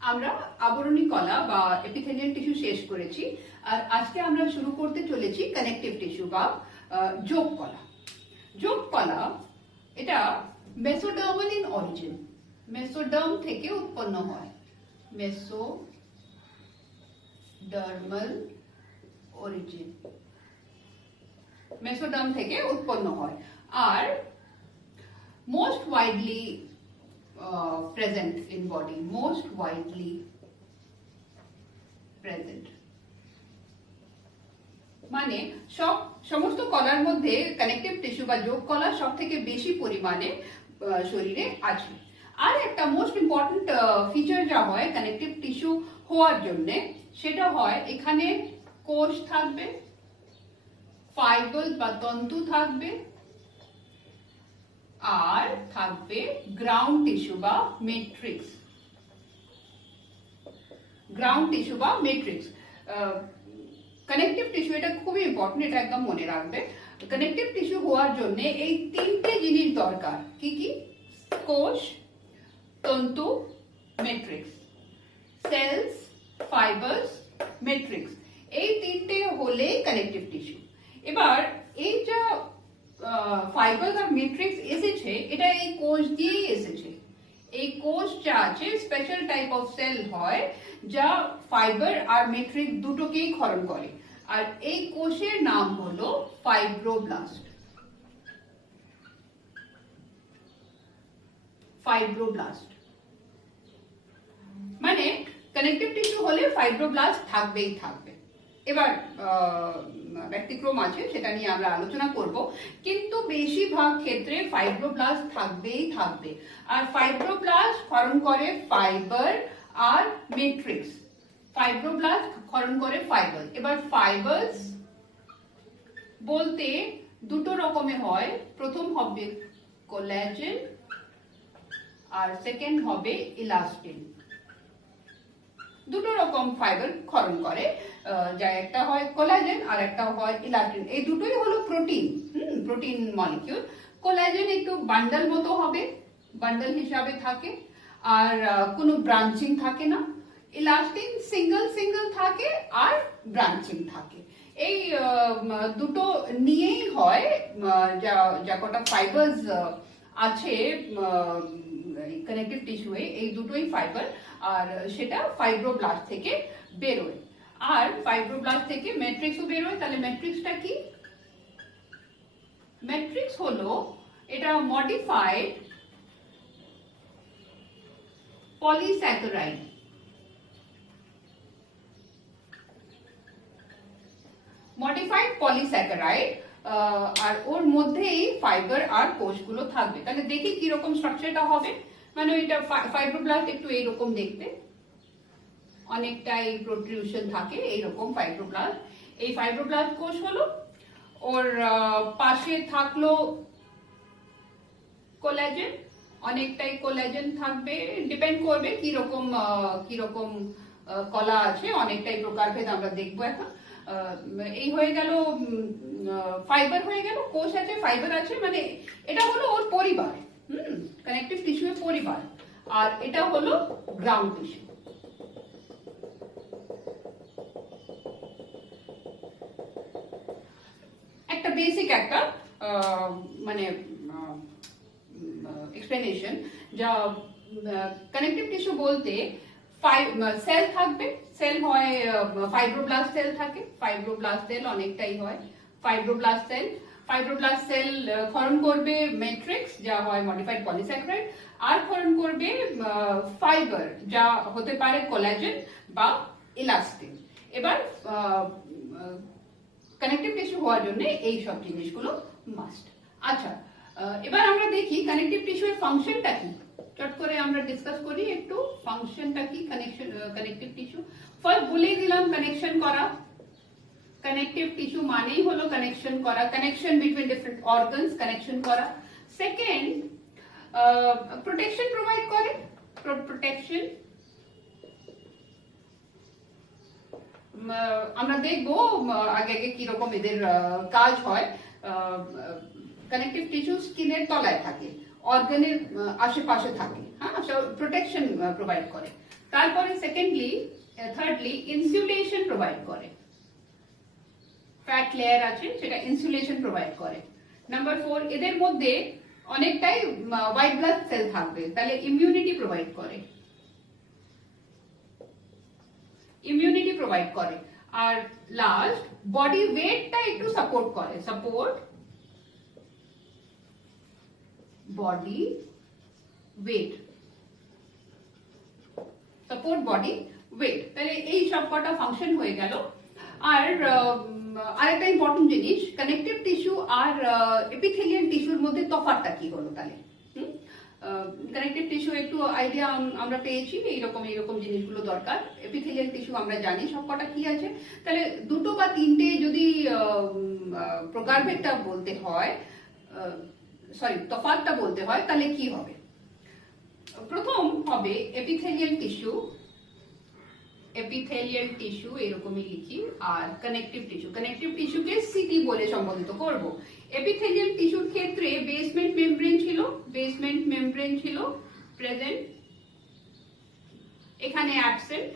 আমরা আবরণী কলা বা এপিথেলিয়াল টিস্যু শেষ করেছি আর আজকে আমরা শুরু করতে চলেছি কানেকটিভ টিস্যু বা যোগ কলা। যোগ কলা এটা মেসোডার্মাল ইন অরিজিন, মেসোডার্ম থেকে উৎপন্ন হয়। মেসোডার্মাল অরিজিন, মেসোডার্ম থেকে উৎপন্ন হয় আর most widely present in body, most widely present মানে সমস্ত কলার মধ্যে কানেকটিভ টিস্যু বা যোগ কলা সব থেকে বেশি পরিমাণে শরীরে আছে। আর একটা মোস্ট ইম্পর্টেন্ট ফিচার যা হয় কানেকটিভ টিস্যু হওয়ার জন্য সেটা হয় এখানে কোষ থাকবে, ফাইবার বা তন্তু থাকবে আর থাকবে গ্রাউন্ড টিস্যু বা ম্যাট্রিক্স। গ্রাউন্ড টিস্যু বা ম্যাট্রিক্স কানেকটিভ টিস্যু এটা খুবই ইম্পর্টেন্ট, এটা একদম মনে রাখবে। কানেকটিভ টিস্যু হওয়ার জন্য এই তিনটে জিনিস দরকার। কি কি? কোষ, তন্তু, ম্যাট্রিক্স। সেলস, ফাইবারস, ম্যাট্রিক্স, এই তিনটে হলেই কানেকটিভ টিস্যু। এবার এই যা ফাইবার আর ম্যাট্রিক্স এসেছে এটা এই কোষ দিয়েই এসেছে। এই কোষ যা আছে স্পেশাল টাইপ অফ সেল হয় যা ফাইবার আর ম্যাট্রিক্স দুটোকেই ক্ষরণ করে আর এই কোষের নাম হলো ফাইব্রোব্লাস্ট। ফাইব্রোব্লাস্ট মানে কানেকটিভ টিস্যু হলে ফাইব্রোব্লাস্ট থাকবেই থাকবে। এবার ব্যতিক্রম আছে, সেটা নিয়ে আমরা আলোচনা করব, কিন্তু বেশিরভাগ ক্ষেত্রে ফাইব্রোব্লাস্ট থাকবেই থাকবে। আর ফাইব্রোব্লাস্ট ক্ষরণ করে ফাইবার আর ম্যাট্রিক্স। ফাইব্রোব্লাস্ট ক্ষরণ করে ফাইবার। এবার ফাইবারস বলতে দুটো রকমের হয়, প্রথম হবে কোলাজেন আর সেকেন্ড হবে ইলাস্টিন। দুটো রকম ফাইবার ক্ষরণ করে, যা একটা হয় কোলাজেন আর একটা হয় ইলাস্টিন। এই দুটোই হলো প্রোটিন, প্রোটিন মলিকিউল। কোলাজেন একটু বান্ডল মতো হবে, বান্ডল হিসাবে থাকে আর কোনো ব্রাঞ্চিং থাকে না। ইলাস্টিন সিঙ্গেল সিঙ্গেল থাকে আর ব্রাঞ্চিং থাকে। এই দুটো নিয়েই হয় যা কটা ফাইবারস আছে কানেকটিভ টিস্যুয়ে, এই দুটোই ফাইবার আর সেটা ফাইব্রোব্লাস্ট থেকে বেরোয়। আর ফাইব্রোব্লাস্ট থেকে ম্যাট্রিক্সও বেরোয়। তাহলে ম্যাট্রিক্সটা কি? ম্যাট্রিক্স হলো এটা মডিফাইড পলিস্যাকারাইড। মডিফাইড পলিস্যাকারাইড আর ওর মধ্যেই ফাইবার আর কোষগুলো থাকবে। তাহলে দেখি কিরকম স্ট্রাকচারটা হবে। মানে এটা ফাইব্রোব্লাস্ট একটু এইরকম দেখতে, অনেকটাই প্রোট্রুশন থাকে এইরকম ফাইব্রোব্লাস্ট। এই ফাইব্রোব্লাস্ট কোষ হলো, ওর পাশে থাকলো কোলাজেন, অনেকটাই কোলাজেন থাকবে। ডিপেন্ড করবে কিরকম কিরকম কলা আছে, অনেকটাই প্রকারভেদ আমরা দেখবো এখন। এই হয়ে গেল ফাইবার, হয়ে গেল কোষ আছে, ফাইবার আছে, মানে এটা হলো ওর পরিবার, কানেকটিভ টিস্যুর পরিবার। আর এটা হলো গ্রাউন্ড টিস্যু। একটা বেসিক একটা মানে এক্সপ্লেনেশন, যা কানেকটিভ টিস্যু বলতে সেল থাকবে। সেল হয় ফাইব্রোব্লাস্ট সেল থাকে, ফাইব্রোব্লাস্ট সেল অনেকটাই হয়। ফাইব্রোব্লাস্ট সেল, ফাইব্রোব্লাস্ট সেল ক্ষরণ করবে ম্যাট্রিক্স যা হয় মডিফাইড পলিস্যাকারাইড আর ক্ষরণ করবে ফাইবার যা হতে পারে কোলাজেন বা ইলাস্টিন। এবার কানেকটিভ টিস্যু হওয়ার জন্য এই সব জিনিসগুলো মাস্ট। আচ্ছা, এবার আমরা দেখি কানেকটিভ টিস্যুর ফাংশনটা কি। চট করে আমরা ডিসকাস করি একটু ফাংশনটা কি কানেকটিভ টিস্যু। ফার্স্ট বলেই দিলাম কানেকশন করা। কানেকটিভ টিস্যু মানেই হলো কানেকশন করা, connection between different organs, connection করা। সেকেন্ড, প্রোটেকশন প্রোভাইড করে। প্রোটেকশন আমরা দেখবো আগে আগে কিরকম এদের কাজ হয়। কানেকটিভ টিস্যু স্কিনের তলায় থাকে, অর্গানের আশেপাশে থাকে, হ্যাঁ, প্রোটেকশন প্রোভাইড করে। তারপরে থার্ডলি ইনসুলেশন প্রোভাইড করে, ফ্যাট লেয়ার আছে সেটা ইনসুলেশন প্রোভাইড করে। নাম্বার 4, এদের মধ্যে অনেকটাই হোয়াইট ব্লাড সেল থাকবে, তাহলে ইমিউনিটি প্রোভাইড করে। আর লাস্ট, বডি ওয়েটটা একটু সাপোর্ট করে, বডি ওয়েট, তাহলে এই সব কটা ফাংশন হয়ে গেল। আর আরেকটা ইম্পর্টেন্ট জিনিস, কানেকটিভ টিস্যু আর এপিথেলিয়াল টিস্যুর মধ্যে তফাৎটা কি হলো তাহলে? কানেকটিভ টিস্যু একটু আইডিয়া আমরা পেয়েছি, এইরকম জিনিসগুলো দরকার। এপিথেলিয়াল টিস্যু আমরা জানি সবকটা কি আছে, তাহলে দুটো বা তিনটে যদি প্রকারভেদটা বলতে হয়, তফাৎটা বলতে হয়, তাহলে কি হবে? প্রথম হবে এপিথেলিয়াল টিস্যু এরকমই লিখি, আর কানেকটিভ টিস্যুকে সিটি বলে সম্বোধিত করব। এপিথেলিয়াল টিস্যুর ক্ষেত্রে বেসমেন্ট মেমব্রেন ছিল প্রেজেন্ট, এখানে অ্যাবসেন্ট।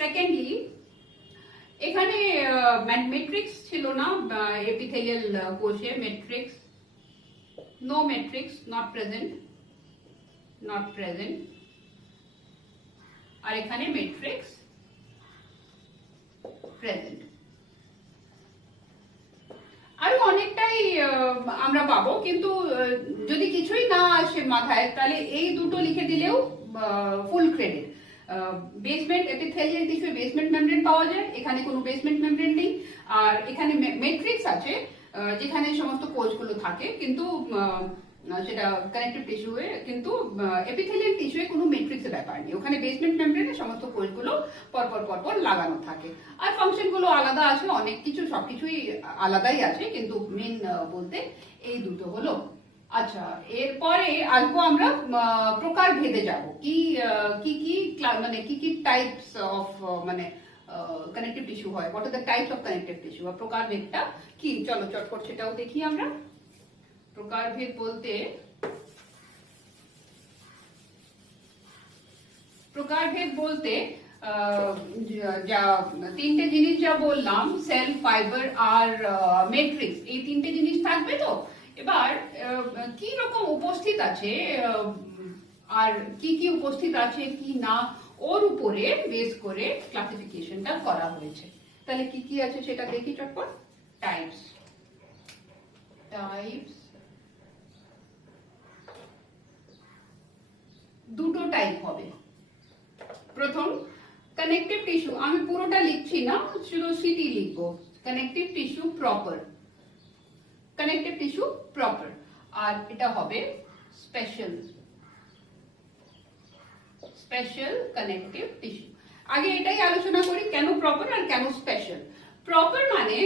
সেকেন্ডলি, এখানে ম্যাট্রিক্স ছিল না এপিথেলিয়াল কোষে, নো ম্যাট্রিক্স, নট প্রেজেন্ট। আর এখানে ম্যাট্রিক্স প্রেজেন্ট। আরো অনেকটাই আমরা পাবো, কিন্তু যদি কিছুই না আসে মাথায়, তাহলে এই দুটো লিখে দিলেও ফুল credit. Basement epithelial tissue basement membrane পাওয়া যায়, এখানে কোনো বেসমেন্ট মেমব্রেন নেই। আর এখানে ম্যাট্রিক্স আছে যেখানে সমস্ত কোষগুলো থাকে, কিন্তু সেটা কানেকটিভ টিস্যুয়ে, কিন্তু এপিথেলিয়াল টিস্যুয়ে কোনো ম্যাট্রিক্সের ব্যাপার নেই, ওখানে বেসমেন্ট মেমব্রেনে সমস্ত কোষগুলো পরপর লাগানো থাকে। আর ফাংশনগুলো আলাদা আছে, অনেক কিছু, সবকিছুই আলাদাই আছে, কিন্তু মেন বলতে এই দুটো হলো। আচ্ছা, এরপরে আসবো আমরা প্রকার ভেদে যাব, কি টাইপস অফ কানেকটিভ টিস্যু হয়, what are the types of connective tissue, আর প্রকার ভেদটা কি, চলো চটপট সেটাও দেখি আমরা। প্রকারভেদ বলতে যা তিনটে জিনিস যা বললাম, সেল, ফাইবার আর ম্যাট্রিক্স, এই তিনটে জিনিস থাকবে। তো এবার কি রকম উপস্থিত আছে আর কি উপস্থিত আছে কি না, ওর উপরে বেস করে ক্লাসিফিকেশনটা করা হয়েছে। তাহলে কি আছে সেটা দেখি চটপট। টাইপস, দুটো টাইপ হবে। প্রথম, কানেকটিভ টিস্যু, আমি পুরোটা লিখছি না, শুধু সিটি লিখবো, কানেকটিভ টিস্যু প্রপার। আর এটা হবে স্পেশাল কানেকটিভ টিস্যু। আগে এটাই আলোচনা করি, কেন প্রপার আর কেন স্পেশাল। প্রপার মানে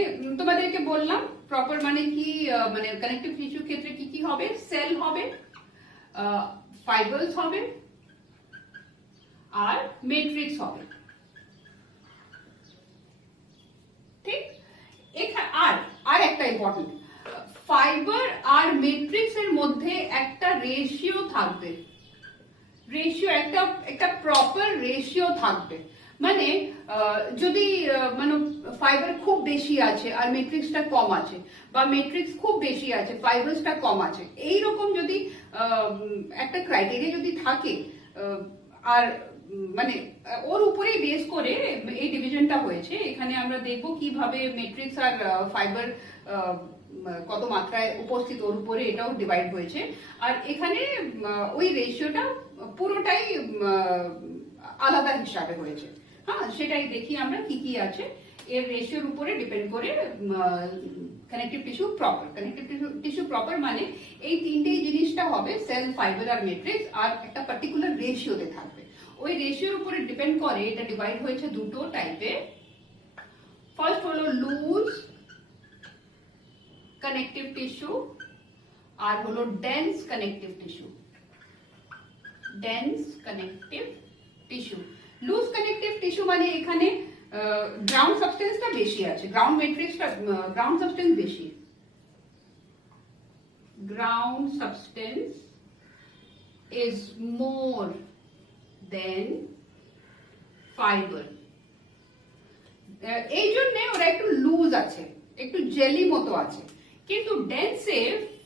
তোমাদেরকে বললাম, প্রপার মানে কি, মানে কানেকটিভ টিস্যুর ক্ষেত্রে কি হবে, সেল হবে, ফাইবারস হবে, আর ম্যাট্রিক্স হবে, ঠিক। আর একটা ইম্পর্টেন্ট, ফাইবার আর ম্যাট্রিক্স এর মধ্যে একটা রেশিও থাকবে, একটা প্রপার রেশিও থাকবে। মানে যদি ফাইবার খুব বেশি আছে আর ম্যাট্রিক্সটা কম আছে, বা ম্যাট্রিক্স খুব বেশি আছে ফাইবারসটা কম আছে, এইরকম যদি একটা ক্রাইটেরিয়া যদি থাকে, আর ওর উপরেই বেস করে এই ডিভিশনটা হয়েছে। এখানে আমরা দেখবো কিভাবে ম্যাট্রিক্স আর ফাইবার কত মাত্রায় উপস্থিত, ওর উপরে এটাও ডিভাইড হয়েছে। আর এখানে ওই রেশিওটা পুরোটাই আলাদা হিসাবে হয়েছে। হ্যাঁ, সেটাই দেখি আমরা কি আছে এর রেশিওর উপরে ডিপেন্ড করে। কানেকটিভ টিস্যু প্রপার মানে এই তিনটেই জিনিসটা হবে, সেল, ফাইবার আর ম্যাট্রিক্স, আর একটা পার্টিকুলার রেশিওতে থাকবে। ওই রেশিওর উপরে ডিপেন্ড করে এটা ডিভাইড হয়েছে দুটো টাইপে। ফার্স্ট হলো লুজ কানেকটিভ টিস্যু, আর হলো dense connective tissue. Loose connective tissue মানে এখানে গ্রাউন্ড সাবস্টেন্সটা বেশি আছে, গ্রাউন্ড সাবস্টেন্স বেশি, ground substance is more than fiber. এই জন্য ওরা একটু লুজ আছে, একটু জেলি মতো আছে, কিন্তু ডেন্সে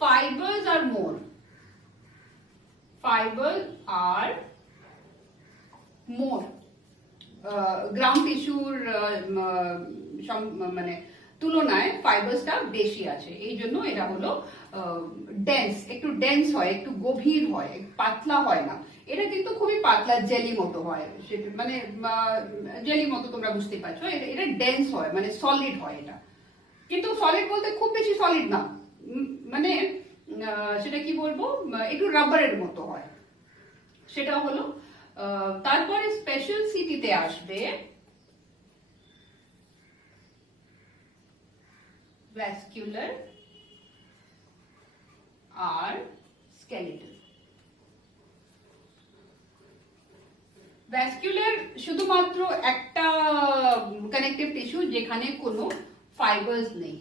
ফাইবার্স আর মোর, ফাইবার্স আর মোর। গ্রাউন্ড টিস্যুর মানে তুলনায় ফাইবার্সটা বেশি আছে, এই জন্য এটা হলো ডেন্স, একটু ডেন্স হয়, একটু গভীর হয়, পাতলা হয় না। এটা কিন্তু খুবই পাতলা জেলি মতো হয়, মানে জেলি মতো তোমরা বুঝতে পারছো। এটা ডেন্স হয়, মানে সলিড হয় এটা, কিন্তু সলিড বলতে খুব বেশি সলিড না, মানে সেটা কি বলবো, একটু রাবারের মতো হয়, সেটা হলো। তারপরে স্পেশাল সিটিতে আসবে ভ্যাসকুলার আর স্কেলিটাল। ভ্যাসকুলার শুধুমাত্র একটা কানেকটিভ টিস্যু যেখানে কোনো ফাইবার্স নেই,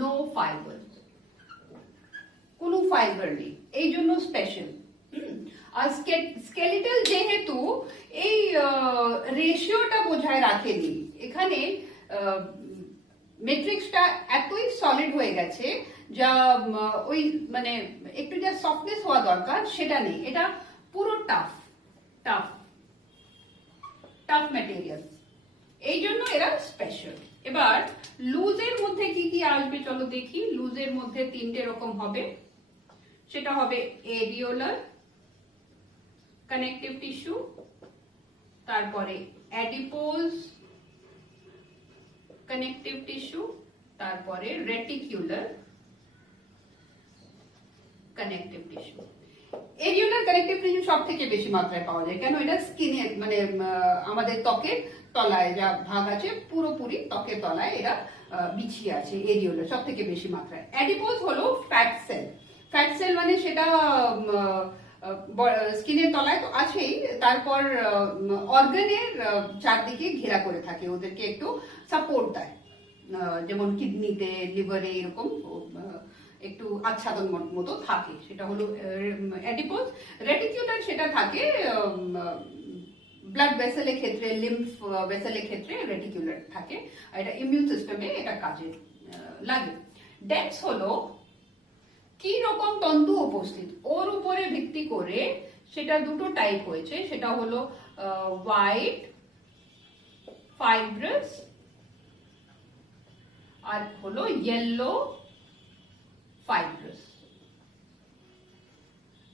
নো ফাইবার্স, কোনো ফাইবার নেই, এই জন্য স্পেশাল। আর স্কেলিটাল যেহেতু এই রেশিওটা বোঝায় রাখেনি, এখানে ম্যাট্রিক্সটা এতই সলিড হয়ে গেছে যা ওই মানে একটু যা সফটনেস হওয়া দরকার সেটা নেই, এটা পুরো টাফ টাফ টাফ ম্যাটেরিয়াল, এই জন্য এরা স্পেশাল। এবার লুজের মধ্যে কি কি আসবে চলো দেখি। লুজের মধ্যে তিনটে রকম হবে, সেটা হবে এরিওলার কানেকটিভ টিস্যু, তারপরে অ্যাডিপোজ কানেকটিভ টিস্যু, তারপরে reticular connective tissue. Areolar connective tissue সব থেকে বেশি মাত্রায় পাওয়া যায়, কেন এটা স্কিনের মানে আমাদের ত্বকের তলায় যা ভাগ আছে পুরোপুরি ত্বকের তলায় এরা বিছিয়ে আছে, এরিওলার সব থেকে বেশি মাত্রায়। অ্যাডিপোজ হলো ফ্যাট সেল, ফ্যাট সেল মানে সেটা স্কিনের তলায় তো আছেই, তারপর অর্গানের চারদিকে ঘেরা করে থাকে, ওদেরকে একটু সাপোর্ট দেয়, যেমন কিডনিতে, লিভারে এরকম একটু আচ্ছাদন মতো থাকে, সেটা হলো অ্যাডিপোজ। রেটিকুলার সেটা থাকে ব্লাড ভেসেলের ক্ষেত্রে, লিম্ফ ভেসেলের ক্ষেত্রে রেটিকুলার থাকে, এটা ইমিউন সিস্টেমে এটা কাজে লাগে। ডেন্স হলো কি রকম তন্তু উপস্থিত, ওর উপরে ভিত্তি করে সেটা দুটো টাইপ হয়েছে, সেটা হলো হোয়াইট ফাইব্রাস আর হলো yellow fibrous.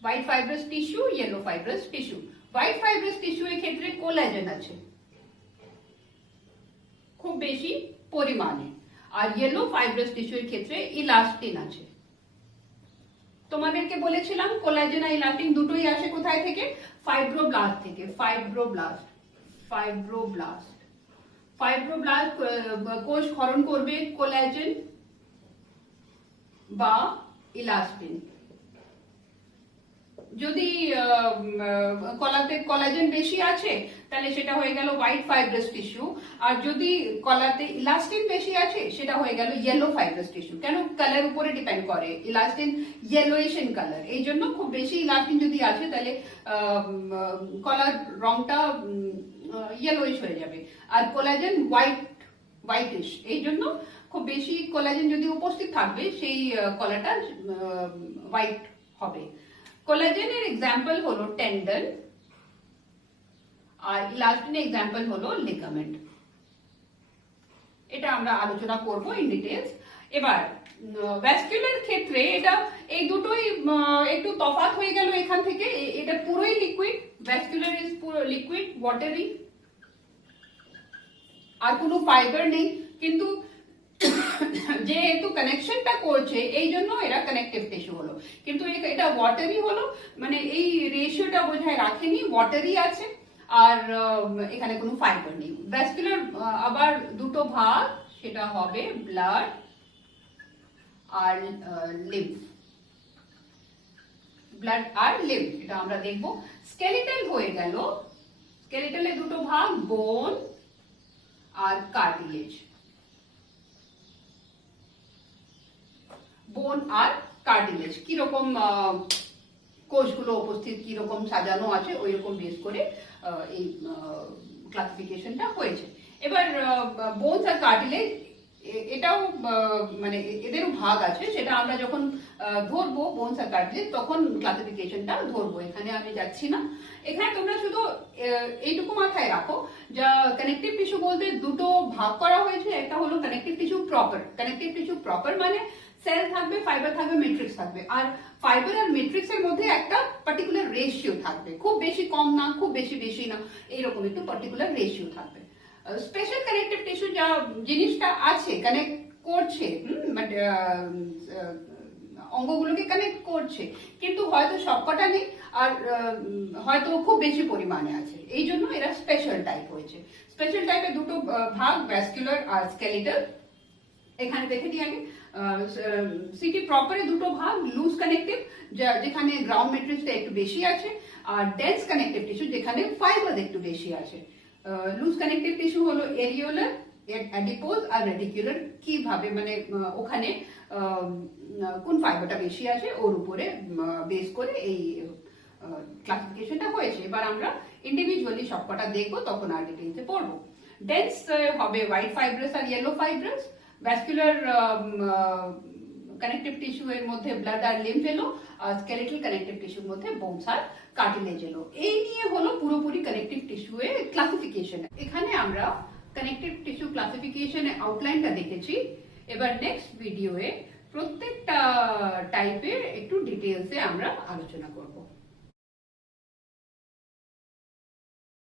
White fibrous tissue, yellow fibrous tissue. White fibrous tissue এর ক্ষেত্রে কোলাজেন আছে খুব বেশি পরিমাণে, আর ইয়েলো ফাইব্রাস টিস্যু এর ক্ষেত্রে ইলাস্টিন আছে। তোমাদেরকে বলেছিলাম কোলাজেন আর ইলাস্টিন দুটোই আসে কোথায় থেকে, ফাইব্রোব্লাস্ট থেকে। ফাইব্রোব্লাস্ট ফাইব্রোব্লাস্ট ফাইব্রোব্লাস্ট কোষ ক্ষরণ করবে কোলাজেন বা ইলাস্টিন। যদি কলাতে কোলাজেন বেশি আছে তাহলে সেটা হয়ে গেল হোয়াইট ফাইব্রাস টিস্যু, আর যদি কলাতে ইলাস্টিন বেশি আছে সেটা হয়ে গেল ইয়েলো ফাইব্রাস টিস্যু। কেন, কালার উপরে ডিপেন্ড করে, ইলাস্টিন ইয়েলোইশ ইন কালার, এই জন্য খুব বেশি ইলাস্টিন যদি আছে তাহলে কলার রংটা ইয়েলোইশ হয়ে যাবে, আর কোলাজেন হোয়াইটিশ, এই জন্য খুব বেশি কোলাজেন যদি উপস্থিত থাকবে সেই কলাটা হোয়াইট হবে। কোলাজেনের এক্সাম্পল হলো টেন্ডন, আর ইলাস্টিনের এক্সাম্পল হলো লিগামেন্ট। এটা আমরা আলোচনা করব ইন ডিটেইলস। এবার ভ্যাসকুলার ক্ষেত্রে এটা এই দুটোই একটু তফাৎ হয়ে গেল এখান থেকে, এটা পুরোই লিকুইড, ভ্যাসকুলার ইজ পুরো লিকুইড ওয়াটারি, আর কোনো ফাইবার নেই, কিন্তু যেহেতু কানেকশনটা করছে এই জন্য এরা কানেকটিভ টিস্যু হলো, কিন্তু এটা ওয়াটারি হলো, মানে এই রেশিওটা বোঝায় রাখেনি, ওয়াটারি আছে আর এখানে কোনো ফাইবার নেই। ভ্যাসকুলার আবার দুটো ভাগ, সেটা হবে ব্লাড আর লিম্ফ, ব্লাড আর লিম্ফ, এটা আমরা দেখব। স্কেলিটাল হয়ে গেল, স্কেলিটালের দুটো ভাগ, বোন আর কার্টিলেজ। বোন আর কার্টিলেজ কিরকম কোষগুলো উপস্থিত কিরকম সাজানো আছে ওই রকম বেস করে এই ক্লাসিফিকেশনটা হয়েছে। এবার বোনস আর কার্টিলেজ এটাও মানে এদেরও ভাগ আছে, সেটা আমরা যখন ধরবো বোনস আর কার্টিলেজ তখন ক্লাসিফিকেশনটা ধরবো, এখানে আমি যাচ্ছি না। এখানে তোমরা শুধু এইটুকু মাথায় রাখো, যা কানেকটিভ টিস্যু বলতে দুটো ভাগ করা হয়েছে। একটা হলো connective tissue proper. Connective tissue proper মানে সেল থাকবে, ফাইবার থাকবে, ম্যাট্রিক্স থাকবে, আর ফাইবার আর ম্যাট্রিক্স এর মধ্যে একটা পার্টিকুলার রেশিও থাকবে, খুব বেশি কম না, খুব বেশি বেশি না, এইরকম একটু পার্টিকুলার রেশিও থাকবে। স্পেশাল কানেকটিভ টিস্যু যা জিনিসটা আছে, কানেক্ট করছে, অঙ্গগুলোকে কানেক্ট করছে, কিন্তু হয়তো সবকটা নেই, আর হয়তো খুব বেশি পরিমাণে আছে, এই জন্য এরা স্পেশাল টাইপ হয়েছে। স্পেশাল টাইপের দুটো ভাগ, ভ্যাসকুলার আর স্কেলিটাল। এখানে দেখে দিই আগে, সিটি প্রপারে দুটো ভাগ, লুজ কানেকটিভ যেখানে গ্রাউন্ড ম্যাট্রিক্সটা একটু বেশি আছে, আর ডেন্স কানেকটিভ টিস্যু যেখানে ফাইবার একটু বেশি আছে। লুজ কানেকটিভ টিস্যু হলো এরিওলার, অ্যাডিপোজ আর রেটিকুলার। কিভাবে মানে ওখানে কোন ফাইবারটা বেশি আছে ওর উপরে বেস করে এই ক্লাসিফিকেশনটা হয়েছে। এবার আমরা ইন্ডিভিজুয়ালি সবকটা দেখবো, তখন আর ডিটেইলসে পড়বো। ডেন্স হবে হোয়াইট ফাইব্রাস আর yellow fibrous. Vascular connective tissue এর মধ্যে ব্লাড আর লিম্ফ এলো, আর স্কেলেটাল কানেকটিভ টিস্যুর মধ্যে বোনস আর কার্টিলেজ এলো। এই নিয়ে হলো পুরোপুরি কানেকটিভ টিস্যু এর ক্লাসিফিকেশন। এখানে আমরা কানেকটিভ টিস্যু ক্লাসিফিকেশনের আউটলাইনটা দেখেছি। এবার নেক্সট ভিডিওয়ে প্রত্যেকটা টাইপের একটু ডিটেলসে আমরা আলোচনা করব।